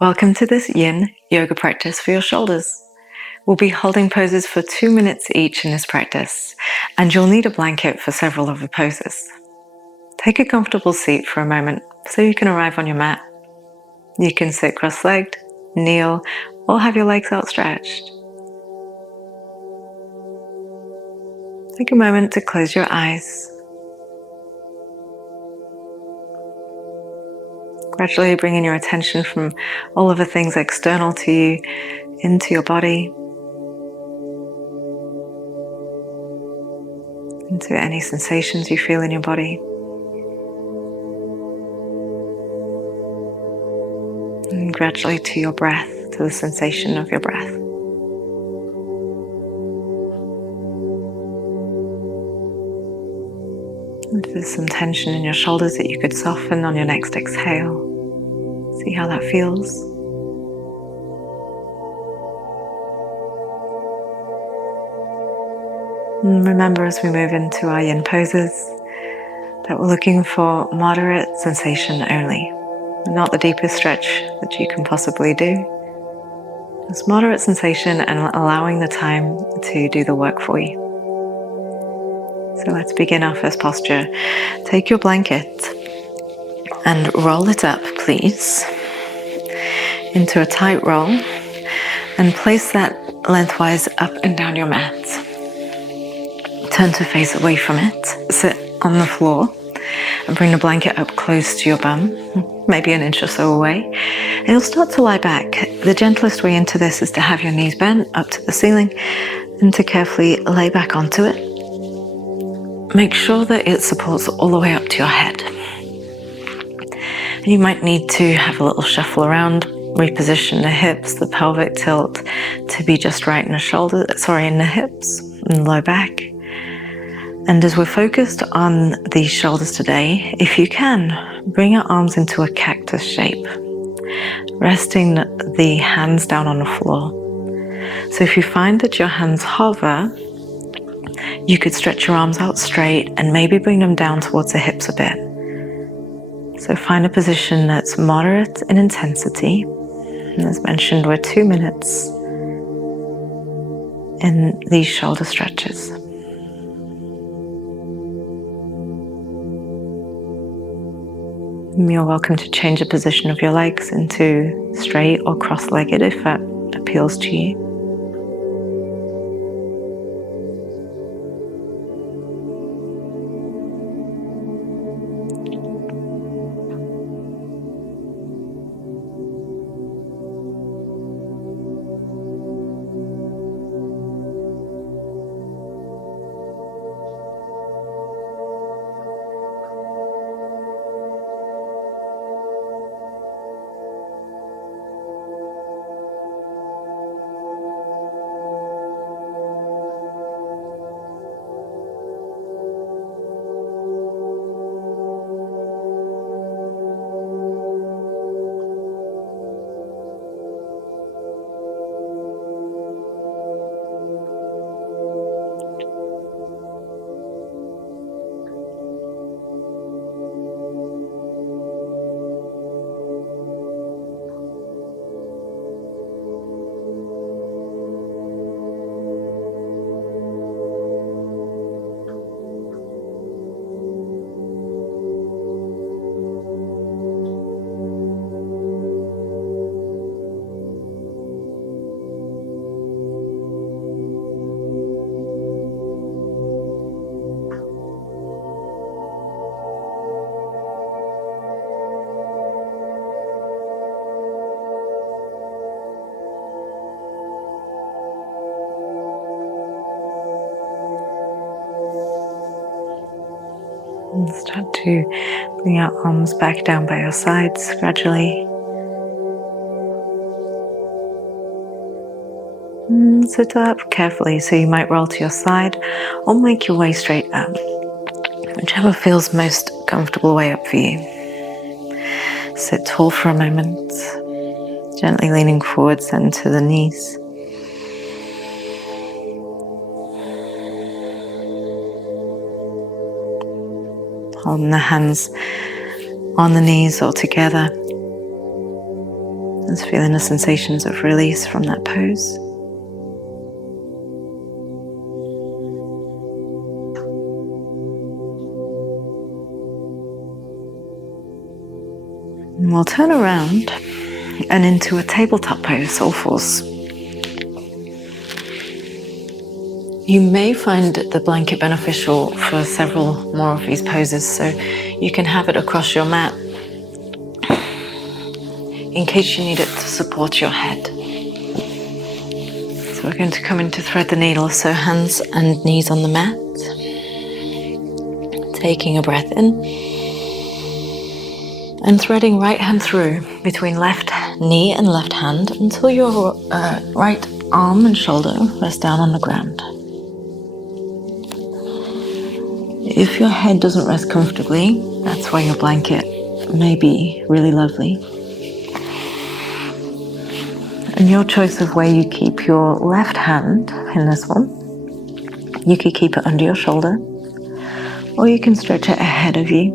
Welcome to this yin yoga practice for your shoulders. We'll be holding poses for 2 minutes each in this practice, and you'll need a blanket for several of the poses. Take a comfortable seat for a moment so you can arrive on your mat. You can sit cross-legged, kneel, or have your legs outstretched. Take a moment to close your eyes. Gradually bringing your attention from all of the things external to you into your body, into any sensations you feel in your body. And gradually to your breath, to the sensation of your breath. If there's some tension in your shoulders that you could soften on your next exhale, see how that feels. And remember, as we move into our yin poses, that we're looking for moderate sensation only, not the deepest stretch that you can possibly do. Just moderate sensation and allowing the time to do the work for you. So let's begin our first posture. Take your blanket and roll it up, please, into a tight roll, and place that lengthwise up and down your mat. Turn to face away from it, sit on the floor, and bring the blanket up close to your bum, maybe an inch or so away. And you'll start to lie back. The gentlest way into this is to have your knees bent up to the ceiling and to carefully lay back onto it. Make sure that it supports all the way up to your head. And you might need to have a little shuffle around, reposition the hips, the pelvic tilt to be just right in the hips and low back. And as we're focused on these shoulders today, if you can, bring your arms into a cactus shape, resting the hands down on the floor. So if you find that your hands hover, you could stretch your arms out straight and maybe bring them down towards the hips a bit. So find a position that's moderate in intensity. And as mentioned, we're 2 minutes in these shoulder stretches. You're welcome to change the position of your legs into straight or cross-legged if that appeals to you. And start to bring your arms back down by your sides gradually. And sit up carefully, so you might roll to your side or make your way straight up, whichever feels most comfortable way up for you. Sit tall for a moment, gently leaning forwards and to the knees. Holding the hands on the knees or together. Just feeling the sensations of release from that pose. And we'll turn around and into a tabletop pose, all fours. You may find the blanket beneficial for several more of these poses, so you can have it across your mat in case you need it to support your head. So we're going to come in to thread the needle, so hands and knees on the mat. Taking a breath in and threading right hand through between left knee and left hand until your right arm and shoulder rest down on the ground. If your head doesn't rest comfortably, that's why your blanket may be really lovely. And your choice of where you keep your left hand in this one, you could keep it under your shoulder, or you can stretch it ahead of you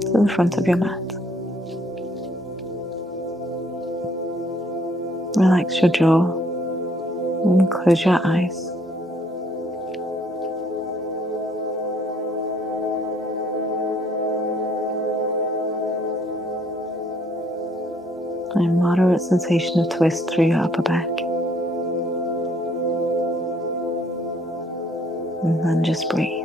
to the front of your mat. Relax your jaw and close your eyes. A moderate sensation of twist through your upper back. And then just breathe.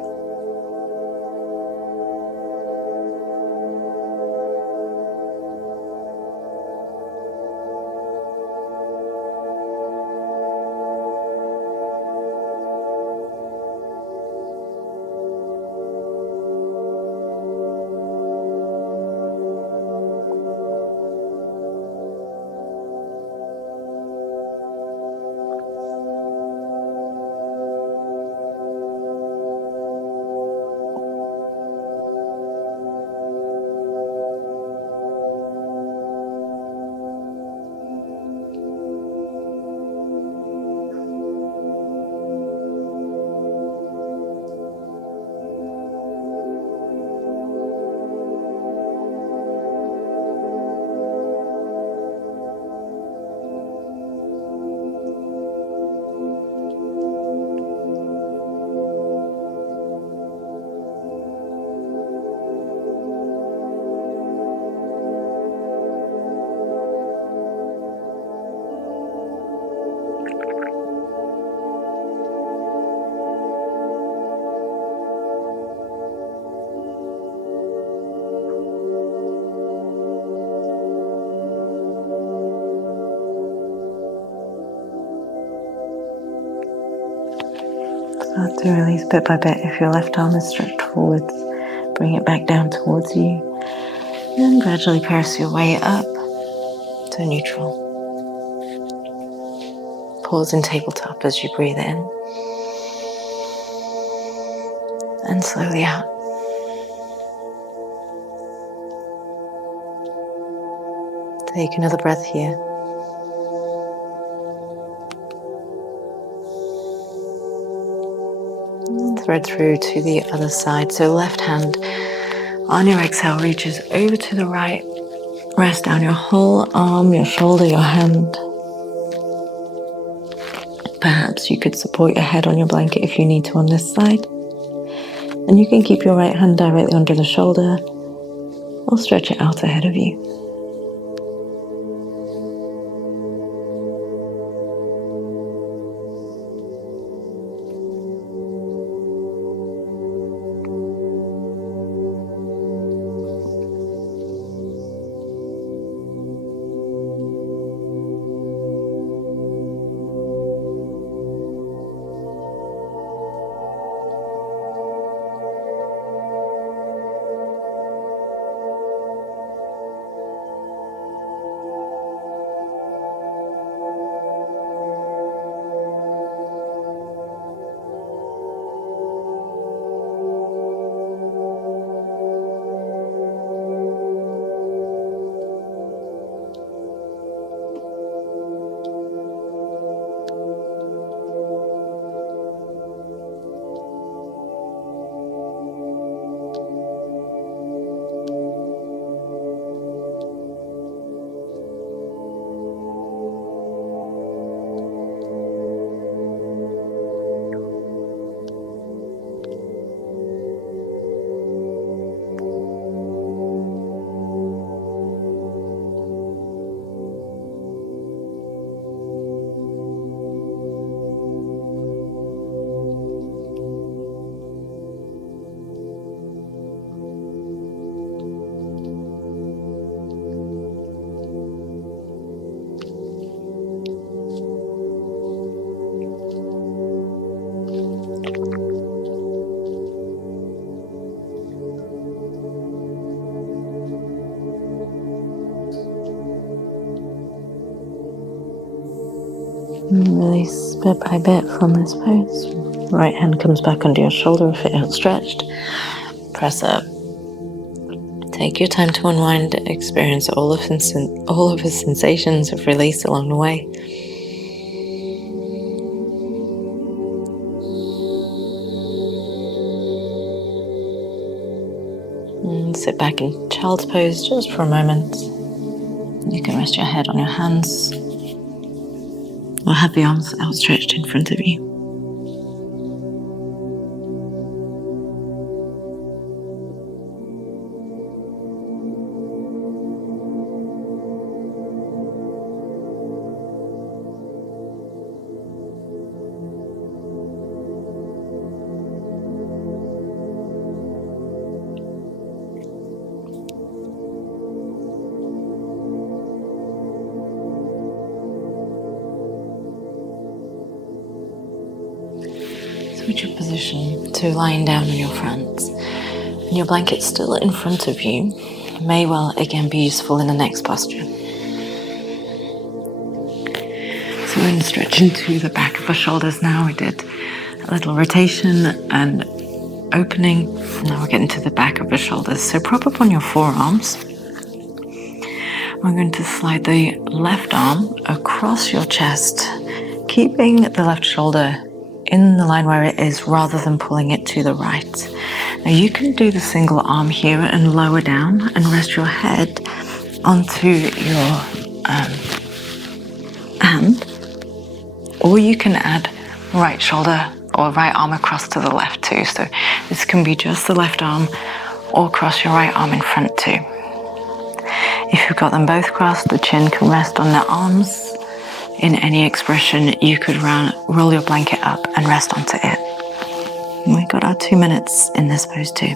Start to release bit by bit. If your left arm is stretched forwards, bring it back down towards you. And gradually press your way up to neutral. Pause in tabletop as you breathe in. And slowly out. Take another breath here. And thread through to the other side. So left hand on your exhale reaches over to the right. Rest down your whole arm, your shoulder, your hand. Perhaps you could support your head on your blanket if you need to on this side. And you can keep your right hand directly under the shoulder or stretch it out ahead of you. Release bit by bit from this pose. Right hand comes back under your shoulder if it outstretched. Press up. Take your time to unwind, experience all of the sensations of release along the way. And sit back in child's pose just for a moment. You can rest your head on your hands or have the arms outstretched in front of you. Switch your position to lying down on your front. And your blanket still in front of you may well again be useful in the next posture. So we're going to stretch into the back of our shoulders now. We did a little rotation and opening. Now we're getting to the back of the shoulders. So prop up on your forearms. We're going to slide the left arm across your chest, keeping the left shoulder in the line where it is rather than pulling it to the right. Now you can do the single arm here and lower down and rest your head onto your hand, or you can add right shoulder or right arm across to the left too. So this can be just the left arm or cross your right arm in front too. If you've got them both crossed, the chin can rest on the arms. In any expression, you could roll your blanket up and rest onto it. And we got our 2 minutes in this pose too.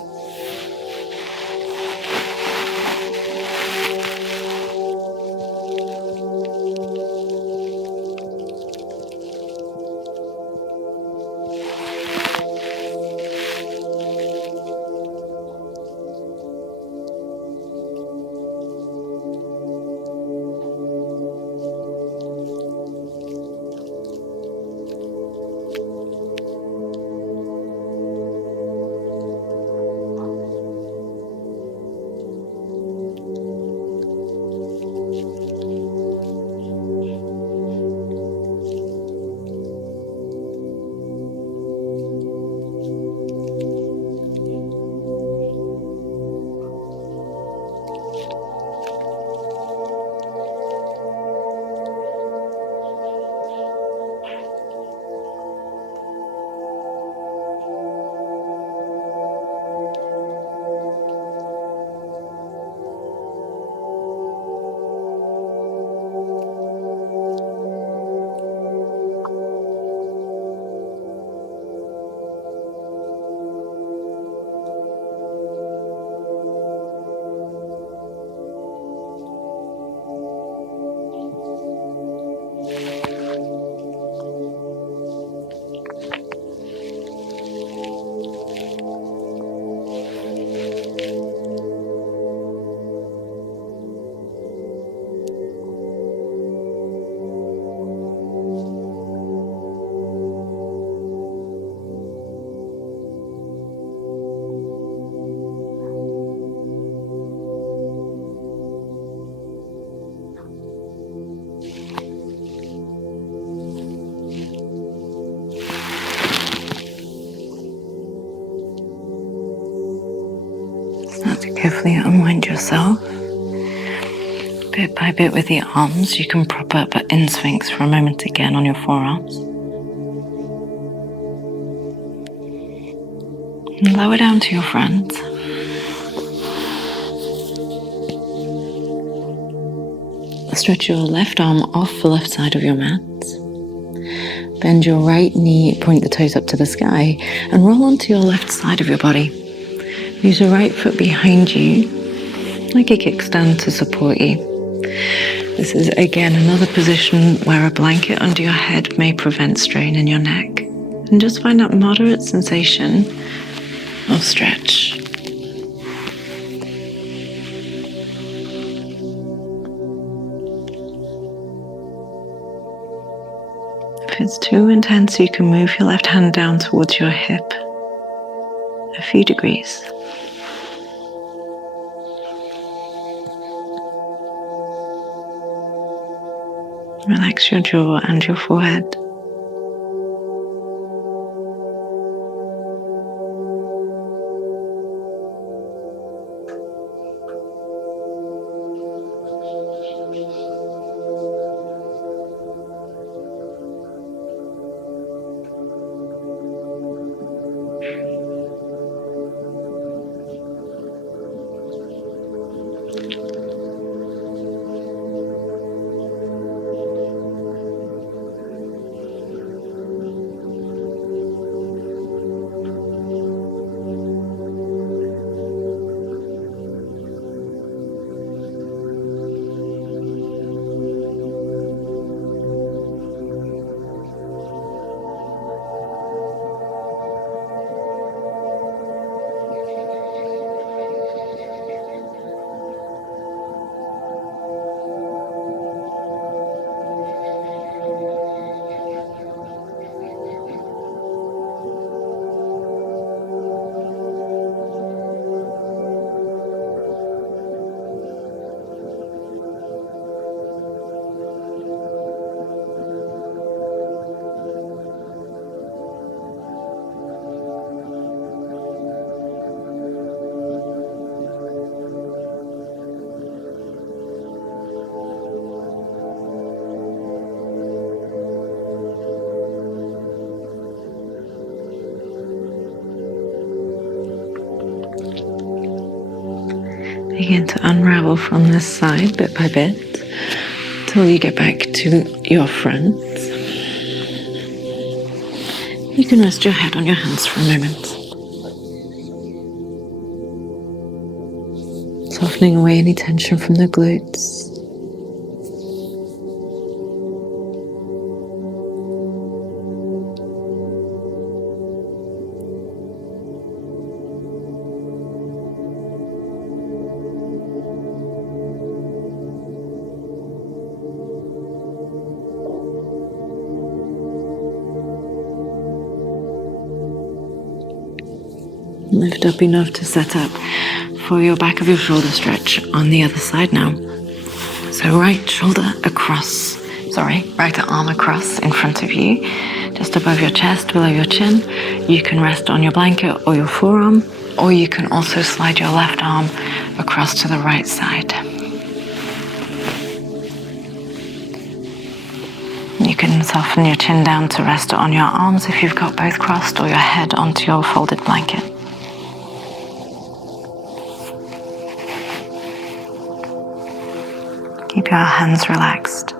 Start to carefully unwind yourself. Bit by bit with the arms, you can prop up in Sphinx for a moment again on your forearms. And lower down to your front. Stretch your left arm off the left side of your mat. Bend your right knee, point the toes up to the sky, and roll onto your left side of your body. Use your right foot behind you, like a kickstand to support you. This is again another position where a blanket under your head may prevent strain in your neck. And just find that moderate sensation of stretch. If it's too intense, you can move your left hand down towards your hip a few degrees. Relax your jaw and your forehead. Begin to unravel from this side bit by bit till you get back to your front. You can rest your head on your hands for a moment. Softening away any tension from the glutes. Lift up enough to set up for your back of your shoulder stretch on the other side now. So right arm across in front of you, just above your chest, below your chin. You can rest on your blanket or your forearm, or you can also slide your left arm across to the right side. You can soften your chin down to rest on your arms if you've got both crossed, or your head onto your folded blanket. Keep your hands relaxed.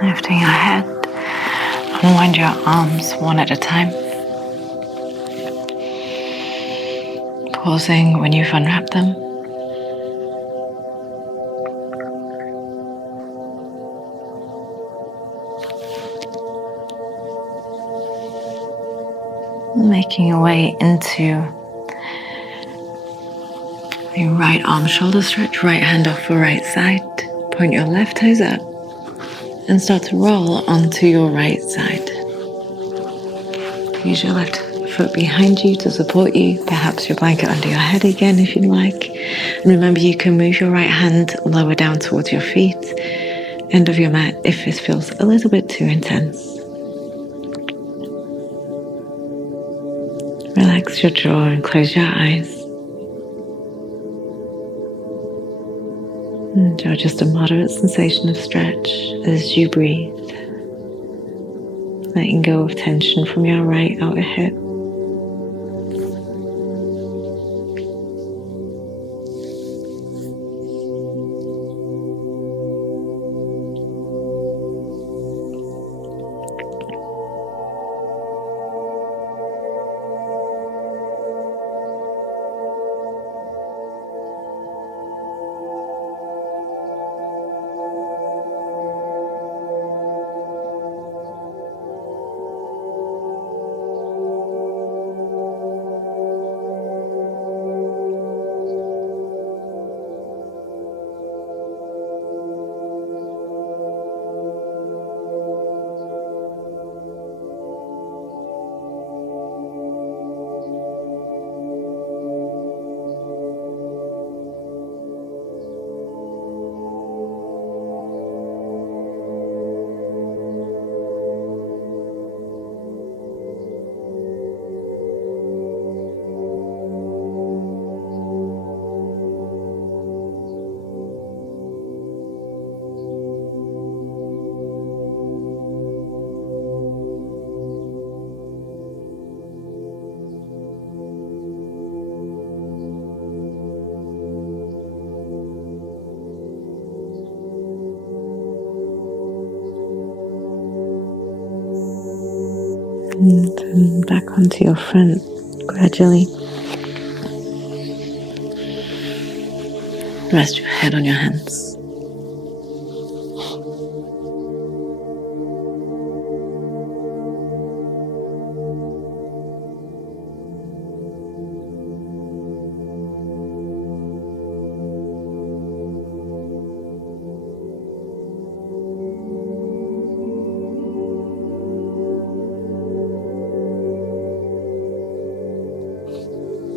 Lifting your head Unwind your arms one at a time, pausing when you've unwrapped them. Making your way into the right arm shoulder stretch, right hand off for right side. Point your left toes up and start to roll onto your right side. Use your left foot behind you to support you, perhaps your blanket under your head again if you'd like. And remember, you can move your right hand lower down towards your feet, end of your mat if this feels a little bit too intense. Relax your jaw and close your eyes. Enjoy just a moderate sensation of stretch as you breathe, letting go of tension from your right outer hip. And then back onto your front gradually. Rest your head on your hands.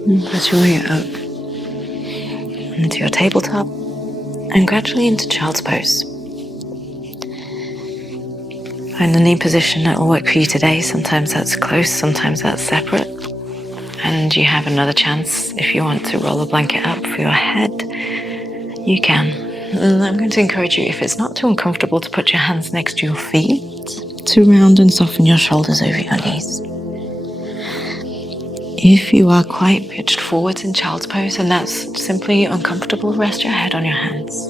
And press your way up into your tabletop and gradually into child's pose. Find a knee position that will work for you today. Sometimes that's close, sometimes that's separate. And you have another chance if you want to roll a blanket up for your head, you can. And I'm going to encourage you, if it's not too uncomfortable, to put your hands next to your feet to round and soften your shoulders over your knees. If you are quite pitched forwards in child's pose and that's simply uncomfortable, rest your head on your hands.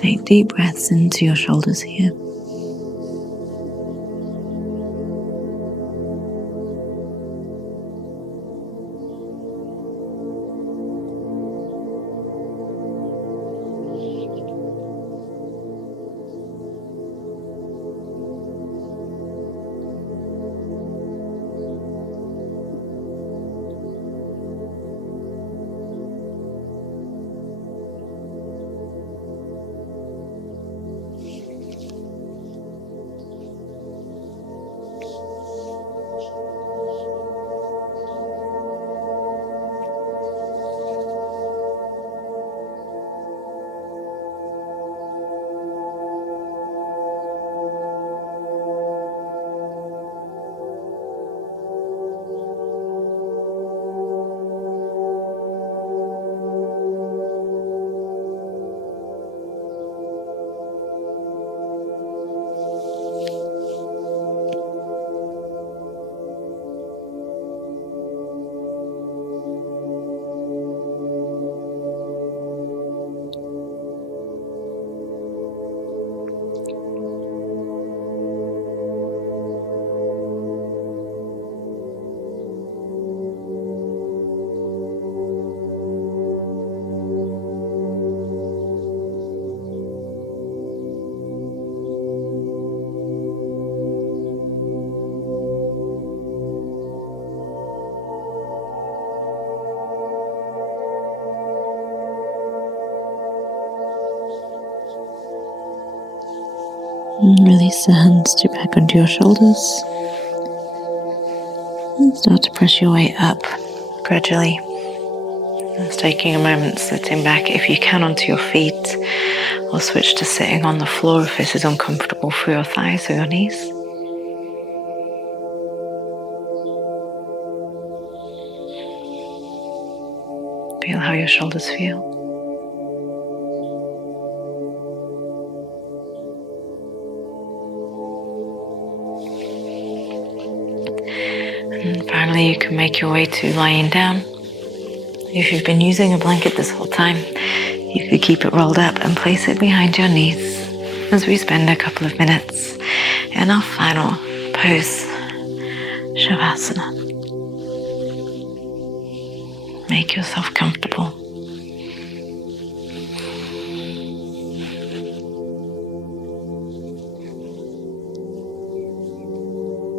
Take deep breaths into your shoulders here. And release the hands to back onto your shoulders. And start to press your way up gradually. Just taking a moment, sitting back if you can onto your feet, or switch to sitting on the floor if this is uncomfortable for your thighs or your knees. Feel how your shoulders feel. And finally, you can make your way to lying down. If you've been using a blanket this whole time, you could keep it rolled up and place it behind your knees as we spend a couple of minutes in our final pose, Savasana. Make yourself comfortable.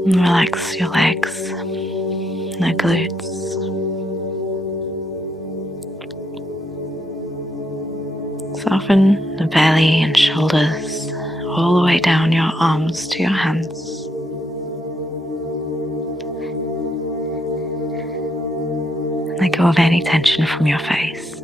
And relax your legs and the glutes. Soften the belly and shoulders all the way down your arms to your hands. Let go of any tension from your face.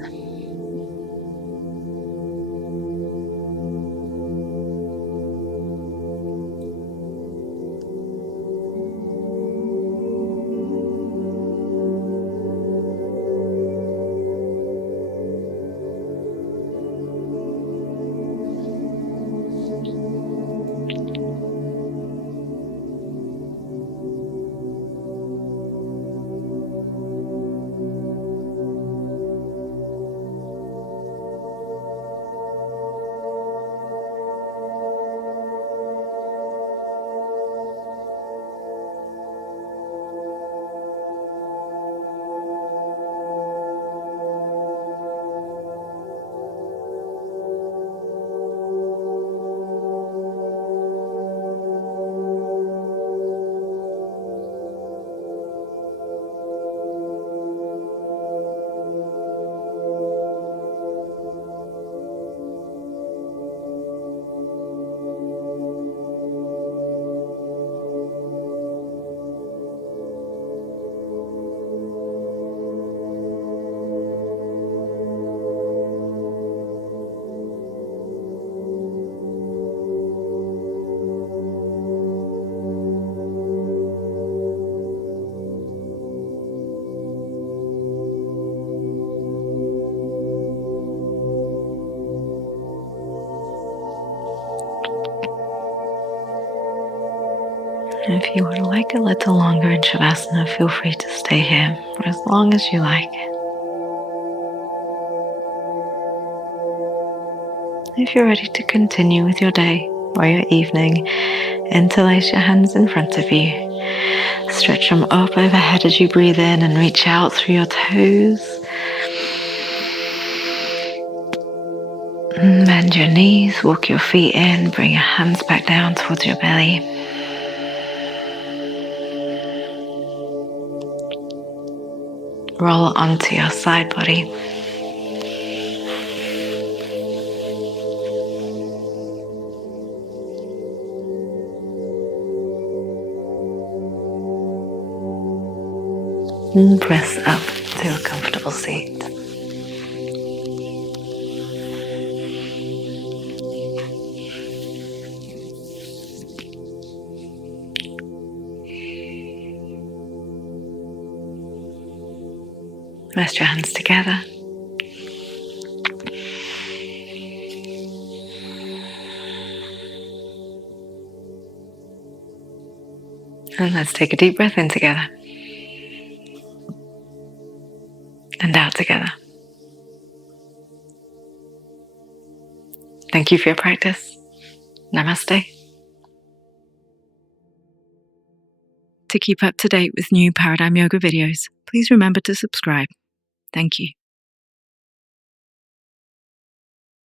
If you would like a little longer in Savasana, feel free to stay here for as long as you like. If you're ready to continue with your day or your evening, interlace your hands in front of you. Stretch them up overhead as you breathe in and reach out through your toes. Bend your knees, walk your feet in, bring your hands back down towards your belly. Roll onto your side body. And press up to a comfortable seat. Rest your hands together. And let's take a deep breath in together. And out together. Thank you for your practice. Namaste. To keep up to date with new Paradigm Yoga videos, please remember to subscribe. Thank you.